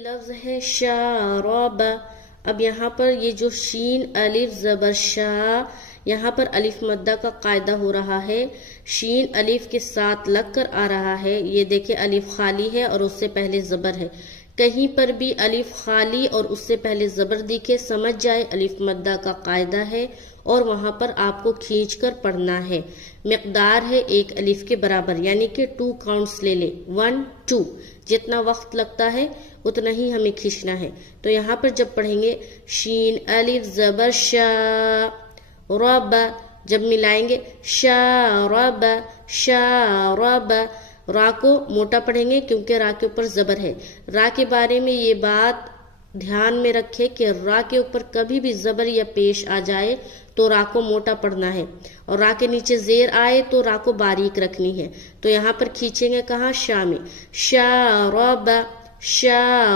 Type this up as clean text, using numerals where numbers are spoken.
لفظ ہے شارب. اب یہاں پر یہ جو شین الف زبر شا، یہاں پر الف مدہ کا قاعدہ ہو رہا ہے. شین الف کے ساتھ لگ کر آ رہا ہے. یہ دیکھیں الف خالی ہے اور اس سے پہلے زبر ہے. کہیں پر بھی الف خالی اور اس سے پہلے زبر دکھے سمجھ جائے الف مدہ کا قاعدہ ہے اور وہاں پر آپ کو کھینچ کر پڑھنا ہے. مقدار ہے ایک الف کے برابر، یعنی کہ 2 کاؤنٹس لے لیں، 1 2. جتنا وقت لگتا ہے اتنا ہی ہمیں کھینچنا ہے. تو یہاں پر جب پڑھیں گے شین الف زبر شا رب، جب ملائیں گے شارب شارب. را کو موٹا پڑھیں گے کیونکہ را کے اوپر زبر ہے. را کے بارے میں یہ بات دھیان میں رکھے کہ را کے اوپر کبھی بھی زبر یا پیش آ جائے تو را کو موٹا پڑھنا ہے، اور را کے نیچے زیر آئے تو را کو باریک رکھنی ہے. تو یہاں پر کھینچیں گے کہاں؟ شا میں. شارب شارب.